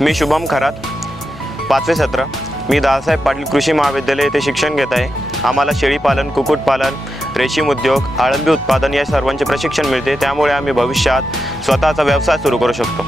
मी शुभम खरात, 5वे सत्र. मी दादासाहेब पाटील कृषी महाविद्यालय येथे शिक्षण घेत आहे. आम्हाला शेळीपालन, कुक्कुटपालन, रेशीम उद्योग, अळंबी उत्पादन या सर्वांचे प्रशिक्षण मिळते. त्यामुळे आम्ही भविष्यात स्वतःचा व्यवसाय सुरू करू शकतो.